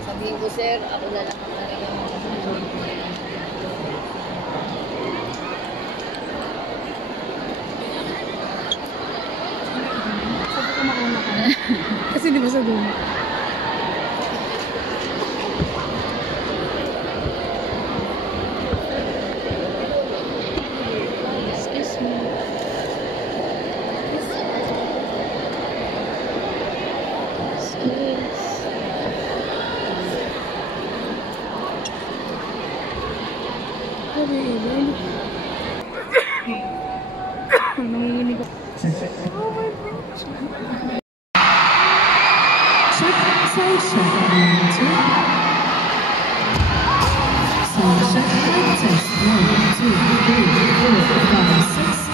Sabihin ko, sir, ako na lang ang narinig. Sabi ko mauna ka. Kasi di ba sa dulo? Excuse me. Nanginginig ako. Oh my gosh. Check sensation. Sensation test 1, 2, 3, 4, 5, 6.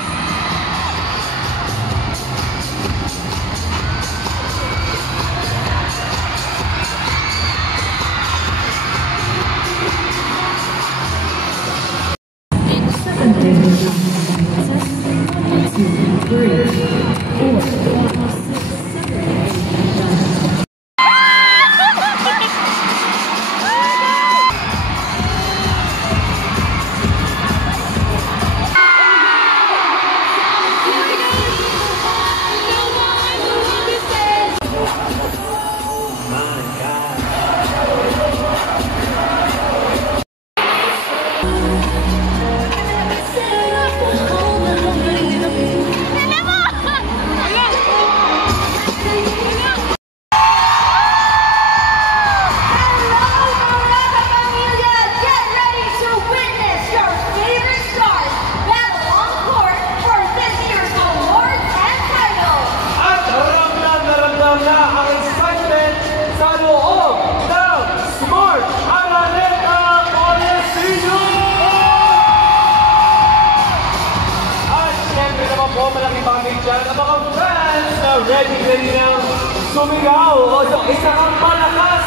Ready na sumigaw o sa isang malakas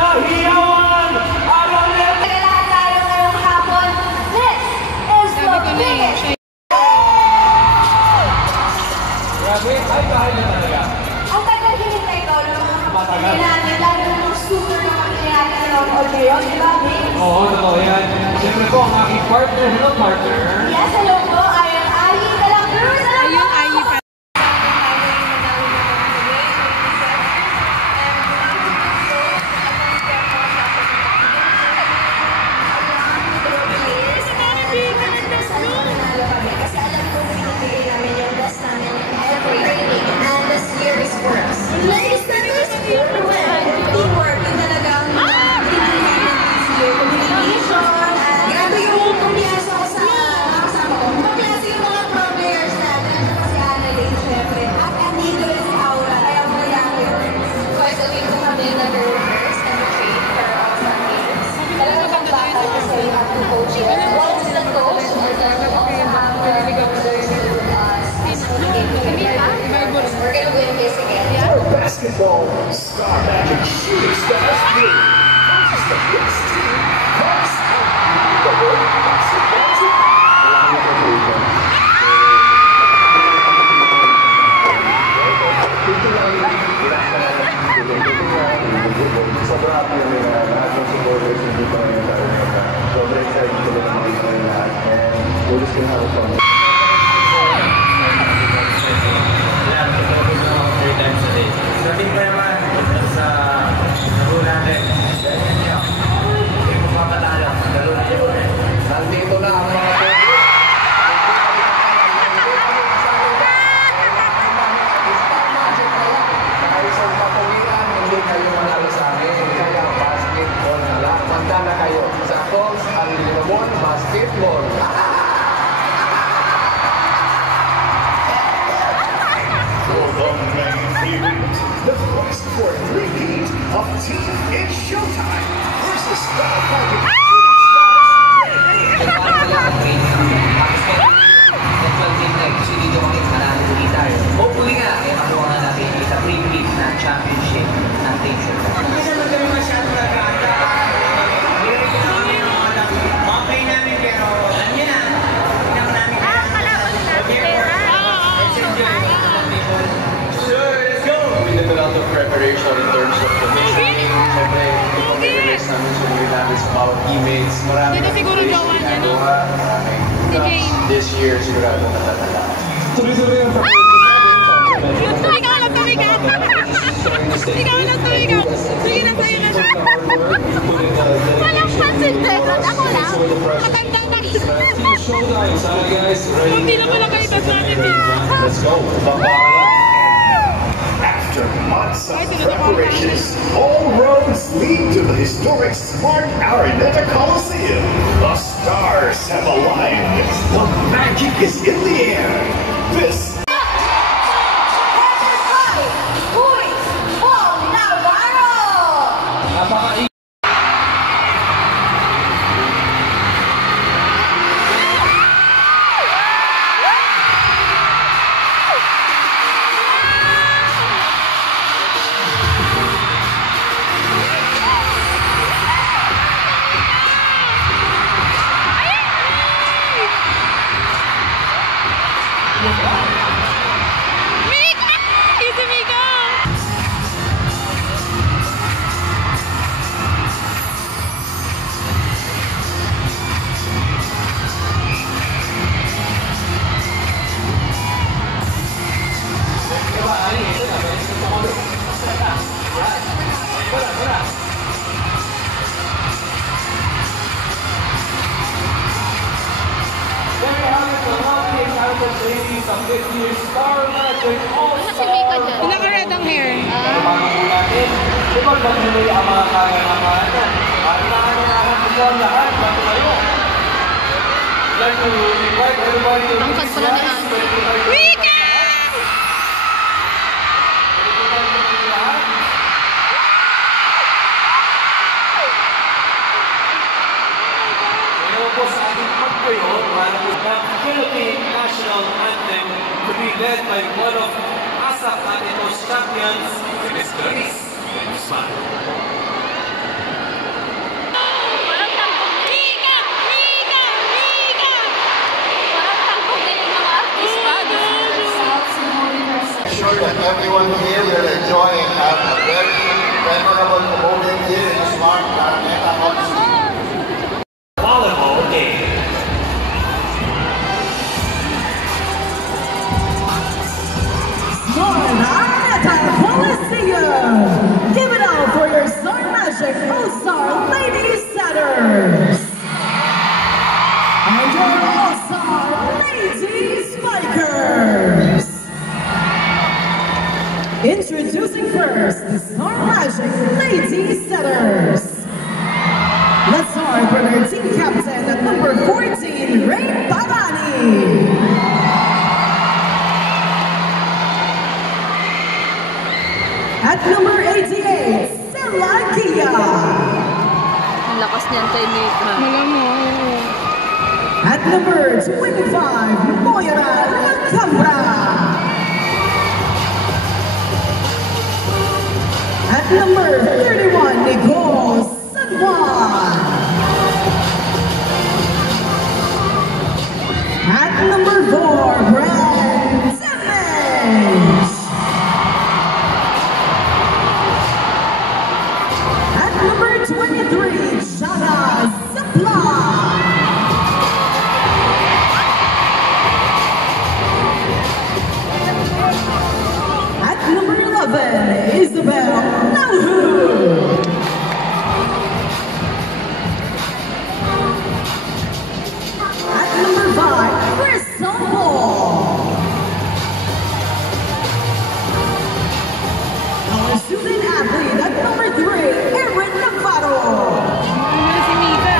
na hiyawan. Aralit! Lahat tayo ngayong hapon. This is the biggest! Grabe, ay kahit na talaga. Ang tagal hinintay ko ng mga kapatid natin, lalo ng super na mangyayari sa Lord ngayon, di ba, Vince? Oo, totoo yan. Siyempre po ang aking partner. Hello, partner. Yes, hello po. I am Ayi Calacruz. Ayun, Ayi pa. Ladies and gentlemen, teamwork yung talagang pinili natin si communication. Grabe yung kumpiyansa ko sa kasama ko. Maklase yung mga pro players natin. Kasi Annalyn, syempre. At andito rin si Aura. Kaya mga young twice a week ko kami nag-rehearse and train for our games. Talagang magbatal kasi ang coaching. Once the coach or the we're gonna win this again. Basketball, Star Magic Shooting Stars 3 versus the best team, Cubs of the World Basketball Team. Sobrang happy kami na lahat ng supporters hindi pa ngayon tayo. Sobrang excited ko na makikita ng lahat. And we're just gonna have a fun. Sabihin pa naman sa laro natin. Hindi mo papatalo. Laro na yun. Nandito na ang mga Isang katuwiran, hindi kayo manalo sa amin. Kaya basketball na lang. Manda na kayo. Sa Coles, ang Linamon, basketball. The quest for three-peat of Team It's Showtime versus Star Magic Shooting Stars. Hopefully nga, ay makuha na natin sa three-peat na championship ng Team Showtime. teammates. Marami Dito siguro jowa niya, no? Maraming Si Jane. this year sigurado matatala. Tuloy-tuloy ang Tumigaw na, tumigaw! Sigaw na, tumigaw! Sige na, sa'yo na siya! Walang pasinderan, ako lang! Matanda na rin! Hindi na pala kayo tas natin dito! Let's go. After months of preparations, all roads lead to the historic Smart Araneta Coliseum. The stars have aligned. The magic is in the air. This Mika! Ito Mika! Ano si Mika dyan? Naka-red ang hair. Angkat pala ni Ate. Mika! po sa ating pagpuyo para ng Philippine National Anthem to be led by one of ASAP Anitos champions, Mr. Riz Guzman. Parang tampong Mika! Mika! Mika! Parang tampong din yung mga artista. Sure that everyone here will enjoy and have a very memorable moment here in Smart Araneta Coliseum. Volleyball game. Smart Araneta Coliseum. Give it up for your Star Magic All-Star Lady Setters. And your All-Star Lady Spikers. Introducing first the Star Magic Lady Setters. Let's start with our team captain at number 14, Ray Barani. At number 88, Stella Gia. Ang lakas niyan kay Mika. Malamang. At number 25, Moira Lacambra. At number 31, Nicole San Juan. At number 4, Brad Simmons. At number 23, Shana Supply. At number 11, Isabel Nauhu. At number 5, Chris Paul. Our student athlete at number 3, Erin Navarro. Ano si Mika?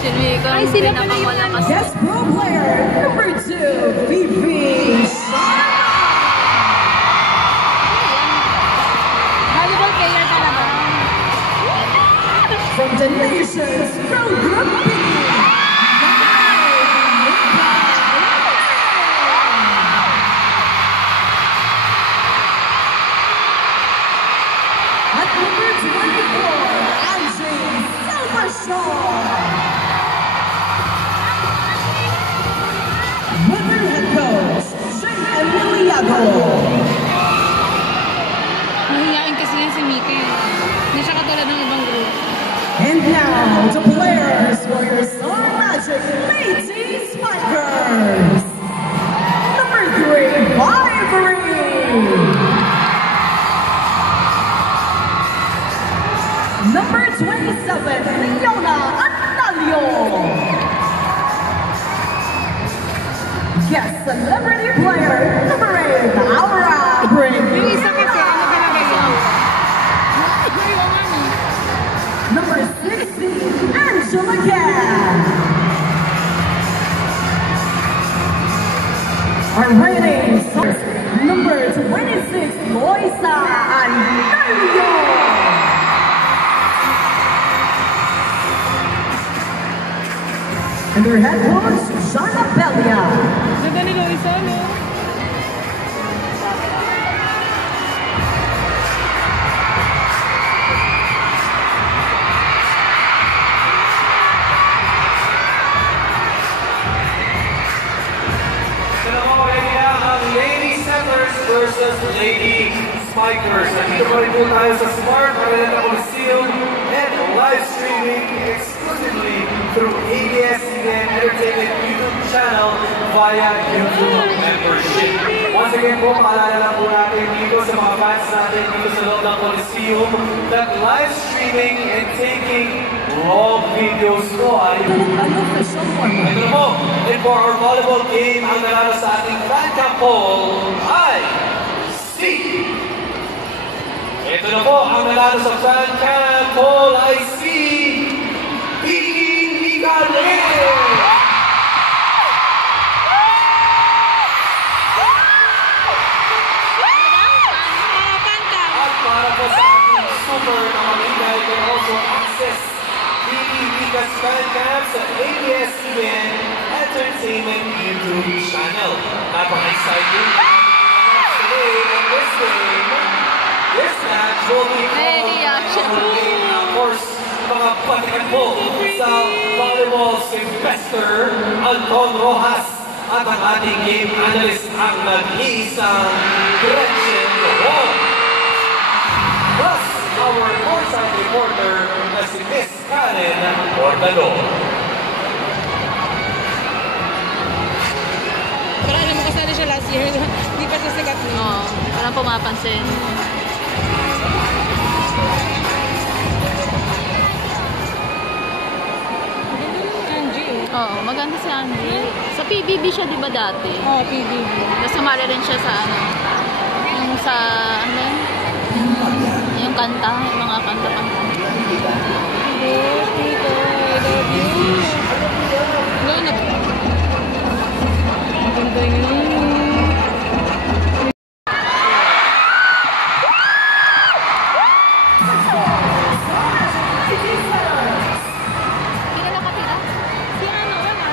Si Mika Ay, ang sila pala yung pinakamalakas. Guest pro player number 2, Fifi Sharma. Volleyball player talaga. From the nation's pro group B. At number 24, Angie Silvershore. With her head coach, Jane Emiliago. Mahihain kasi yan si Mika. Hindi siya katulad ng ibang group. And now, the players for your Star Magic Lady Spikers. Number 3, Ivory. Number 27, Leona Analio. Guest celebrity player, number 8, Aura Briggs. Number 60, Angela Cat. Our reigning stars, number 26, Loisa Analio. And their head coach, Shana Belia. Ganda ni Loisa, no? Lady Settlers versus Lady Spikers. Nandito pa rin po tayo sa Smart Araneta Coliseum and live streaming exclusively through ABS-CBN Entertainment YouTube channel via YouTube membership. Once again po, paalala lang po natin dito sa mga fans natin dito sa loob ng Coliseum that live streaming and taking long videos po ay ito po. And for our volleyball game, ang nanalo sa ating fan cam poll ay si... Ito na po, ang nanalo sa fan cam poll ay si... Piggy Garnet! At para po sa ating super na malina, you can also access Vikas fan cam sa ABS-CBN Entertainment YouTube channel. Napaka-exciting! Today, on this game, this match will be of course, mga patikan po sa volleyball Sylvester Anton Rojas at ang ating game analyst ang nag-iisang Gretchen Hall. Plus, our courtside reporter na si Miss Karen Ordalo. Pero alam mo kasi na siya last year, hindi pa siya sikat niya. Oo, walang pumapansin. Angie. Oo, maganda si Angie. Sa PBB siya, di ba dati? Oo, PBB. Tapos sumali rin siya sa ano, yung sa, ano yun? Yung kanta, yung mga kanta-kanta. Gosh, Nico, I love you. Wala na. Maganda yun. Sino nakatira? Si ano, wala.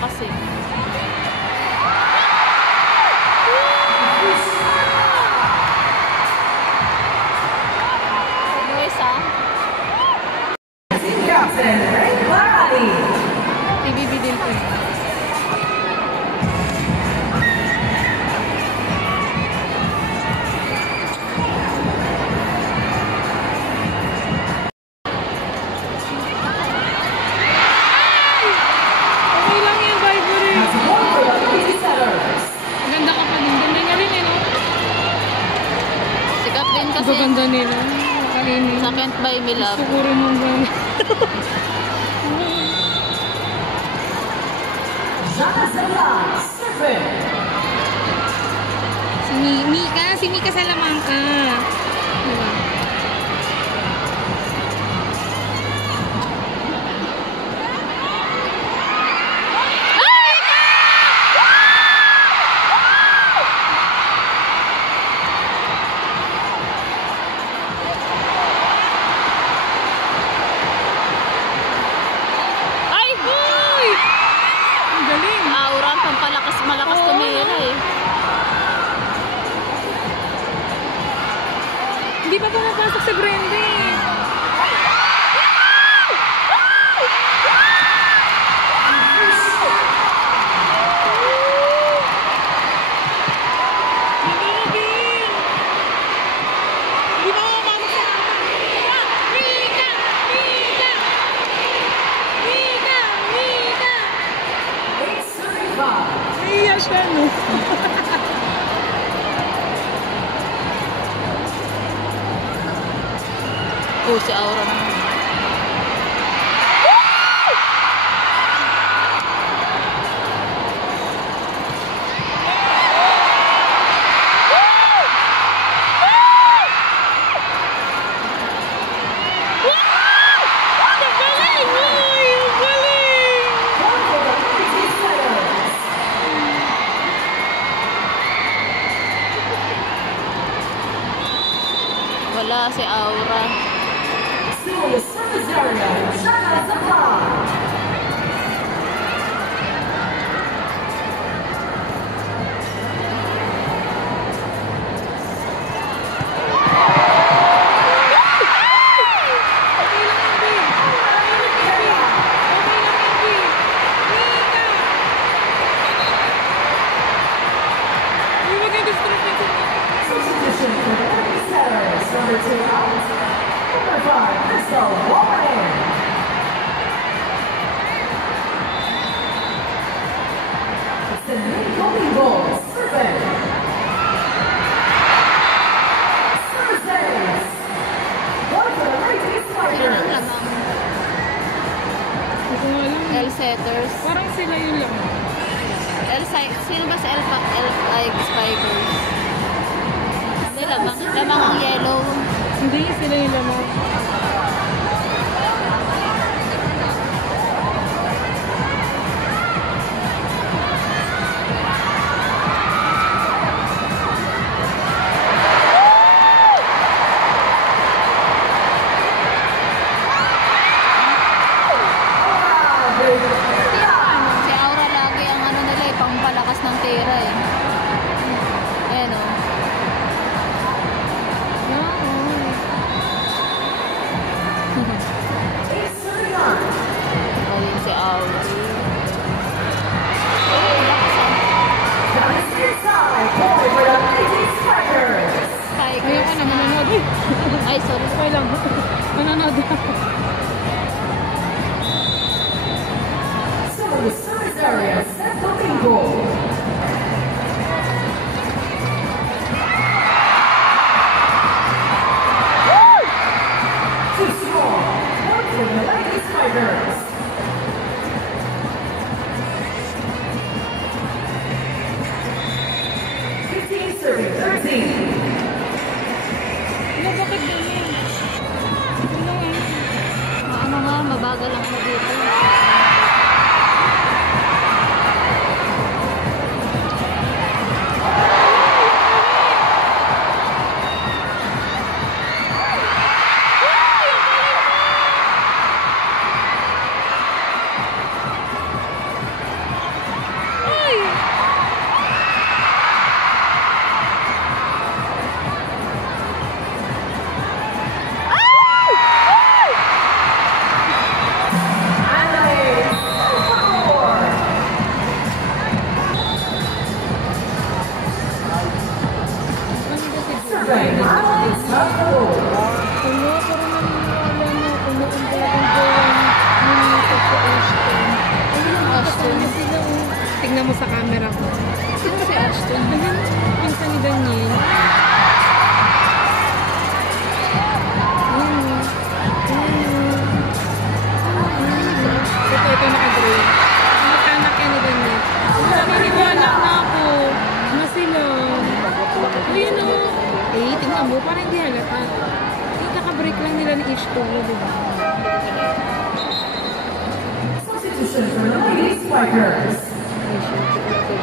malakas eh. Team Captain Ray Barani. PBB din po. Ganda nila. Nakalinis. Sa Can't Buy Me Love. Gusto ko rin mong gano'n. Si Mika Salamanca. Diba? Malakas tumira eh. Hindi pa pumapasok si Brenda eh. Hindi pa pumapasok sa Mika! Iya siya, no? Oh, si Aura naman. Wala si Aura. Number 2 out. Number 5, Crystal Warren. It's the Nico Eagle, Serpent. Thursdays. One for the Ladies Fighters. L-setters. Parang sila yun lang. Sino ba sa L-spikers? Hindi, lamang ang yellow. Hindi, sila yung lamang. Si Aura lagi ang ano nila eh, pampalakas ng tira eh. Ayan o. Ayun si Aura. Ayoko na manonood. Ay, sorry. Okay lang. Manonood ako. So, service area, San Domingo. Too strong. One for the Ladies Fighters. Serving 13. Ano, bakit ganyan? Ano nga? Ano nga, mabagal lang na dito. tingnan mo sa camera ko. Sino si Ashton? Pinsan ni Daniel. Ito naka-gray. Anak yan ni Daniel. Naniniwala na ako. Ano sila? Ayun o. Eh, tingnan mo. Parang hindi halata. Naka-break lang nila ni H2. Diba? Substitution for the ladies strikers.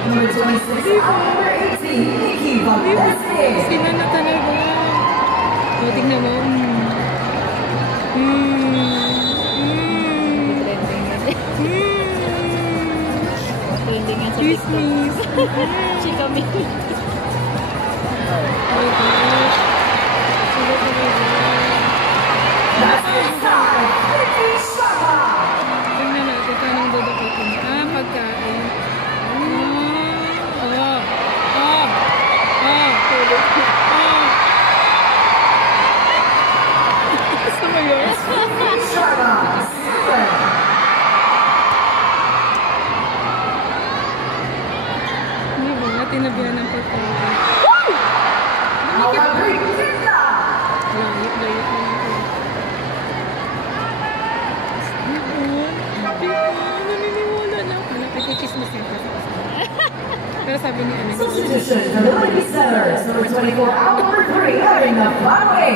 Number 26, number 18, Nikki Valdez. Sila na talaga. O, tingnan mo. Trending yan sa Chismis. Chika me. Oh my gosh. Sila talaga. Tingnan natin kanang dudukutin. Pagkain. Gusto mo yun? Hindi ba? Tinabihan ng pagkain. Layot na ito. Naniniwala na ako. Nakikichismis yung kasi. Pero sabi ni Ana. Substitution for the ladies centers. Number 24, number 3, having the flatway.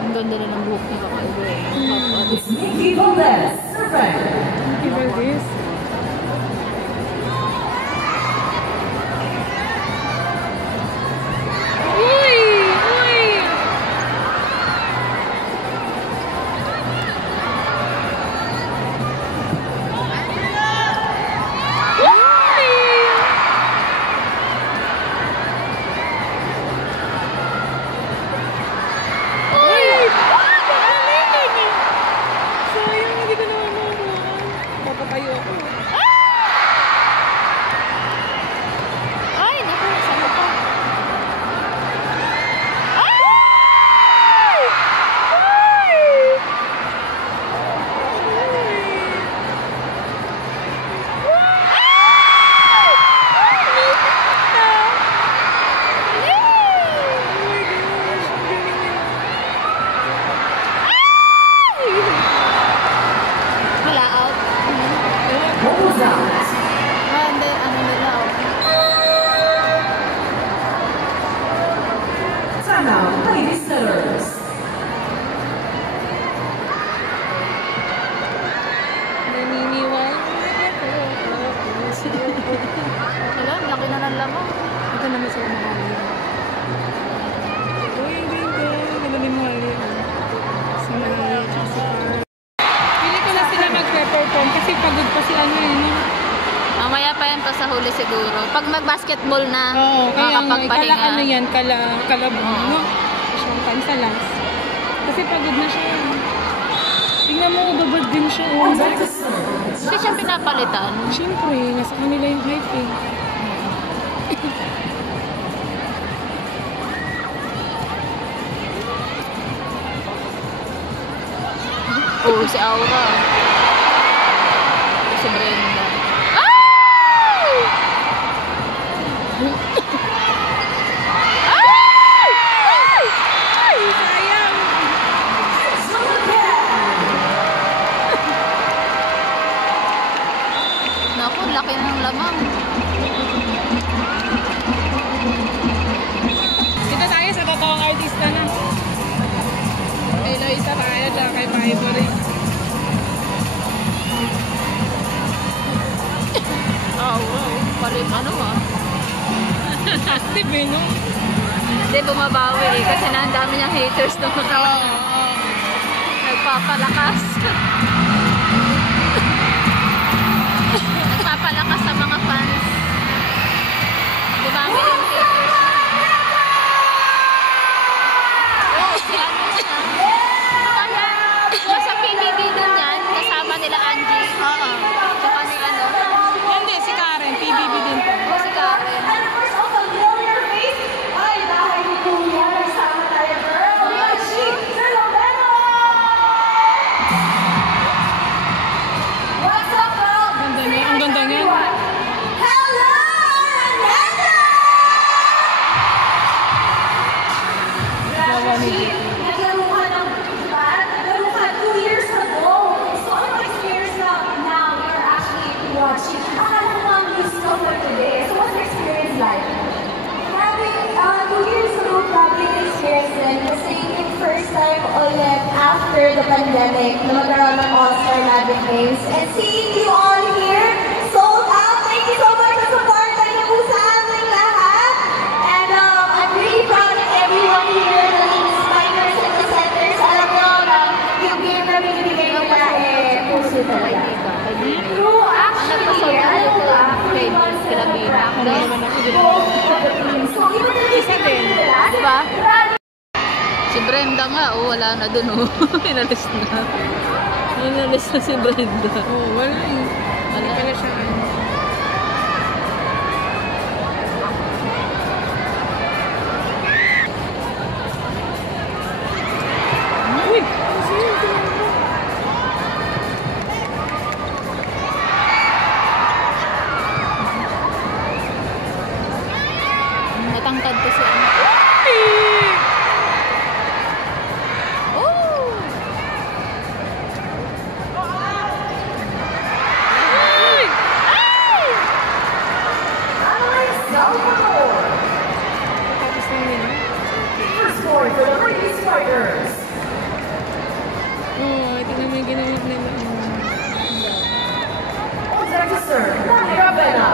Ang ganda na ng buhok niya kakaiba eh. It's Nikki Valdez. Perfect. Nikki Valdez. Sa huli siguro. Pag mag-basketball na, makakapagpahinga. Kala ano yan, kalabong, no? Siyang kansalas. Kasi pagod na siya. Tingnan mo, babad din siya. Hindi siya pinapalitan. Siyempre, nasa kanila yung hype eh. Si Aura. Si Brenda. Laki na ng lamang. Dito tayo sa totoong artista na. Kay Loisa tayo, tsaka kay Ivory. Oh, wow. Palit ano ah. Active eh, no? Hindi, bumabawi eh. Kasi na ang dami niyang haters nung nagpapalakas. Nagpapalakas sa mga fans. Dumami yung haters. Si ano siya? Nasa PBB din yan. Kasama nila Angie. Oo. Tsaka ni ano. Hindi, si Karen. PBB din po. Si Karen. na magkaroon ng All-Star Magic Games. And seeing you all here, sold out. Thank you so much sa support niyo po sa aming lahat. And I'm really proud of everyone here, the league spiders and the centers. Alam mo na yung game na binibigay nila puso talaga. True, actually, alam mo ba? Isa din. Diba? Si Brenda nga, wala na dun, Inalis na. Inalis na si Brenda. Wala eh. Wala pala siya. Matangkad ko si First score for the Lady Spiders. Ito na may ginamit nila. On deck to serve, Nadia Vena.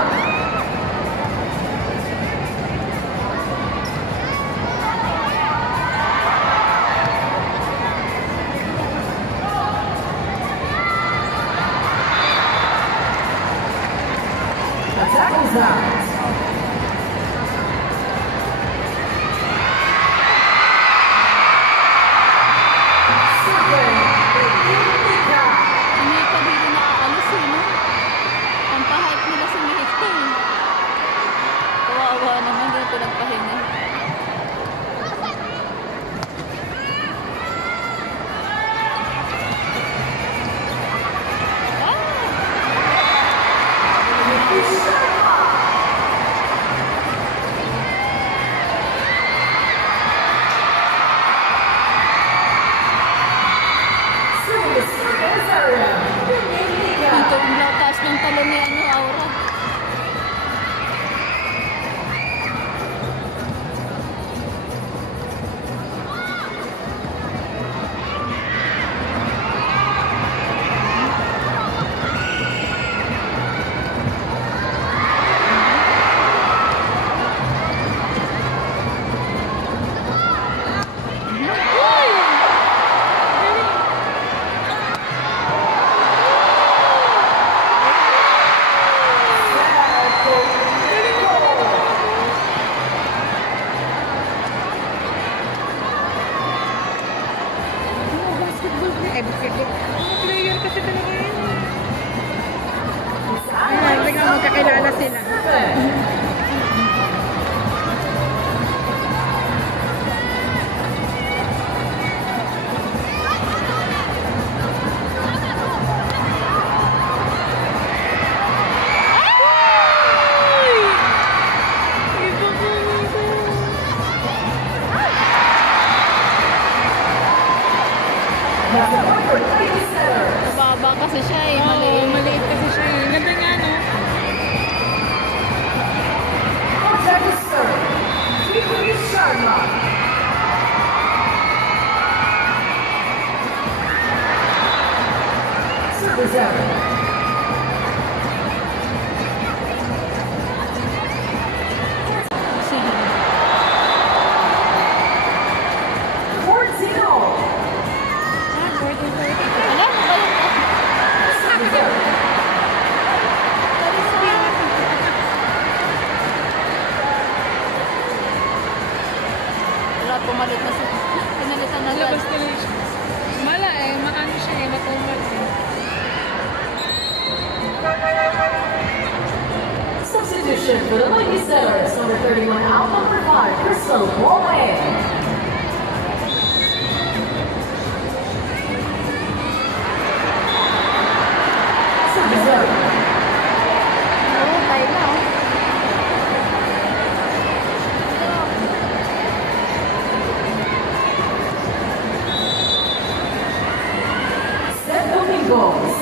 Attack is out. Hindi pa dito nakakalis no? Pampahype nila si Mihita Kawawa naman, hindi ito nagpahinga. Dito ang lakas ng talon ni Aura. Player kasi talaga yun. Ayan, tingnan magkakilala sila. Mababa kasi siya Oo, maliit kasi siya eh. Ganda nga, no? On deck to serve, Kiki Sharma. Service error. Pumalit na siya. Pinalitan na Labas na lang siya. Mala eh, maano siya eh, matumat eh. Substitution for the Lady Setters, number 31 out, number 5, Crystal Bowen. Service error. tayo na. Seth Domingos.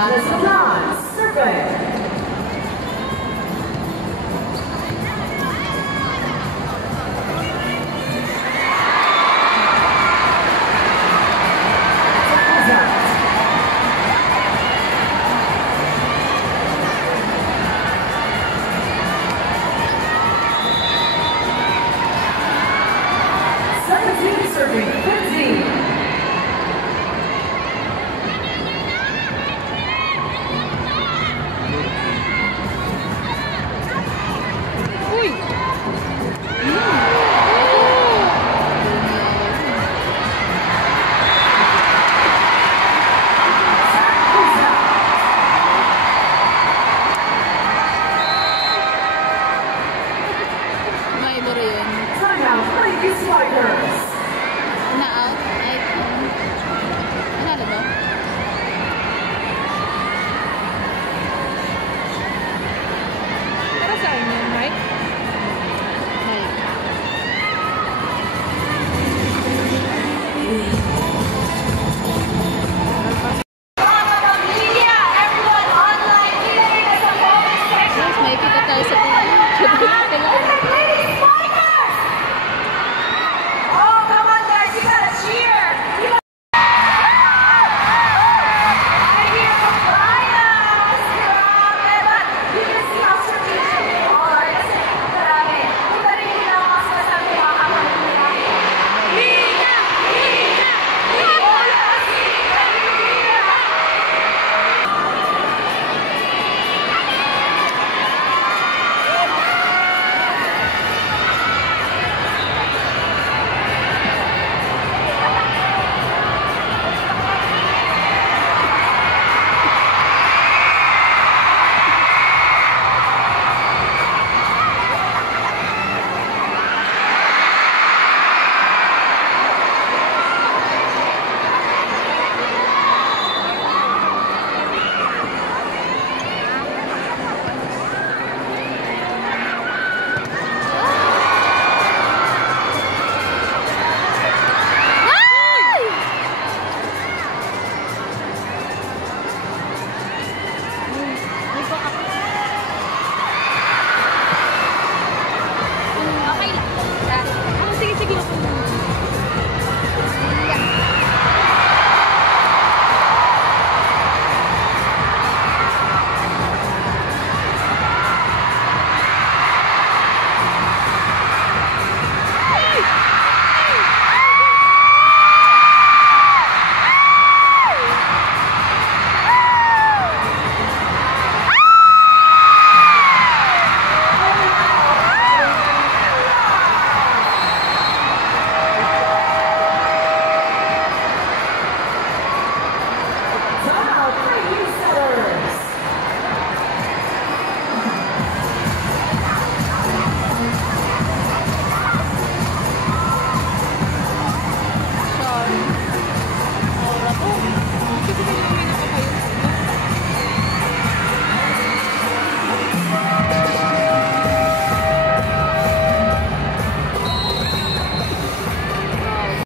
Janice Milan, serving. Serving.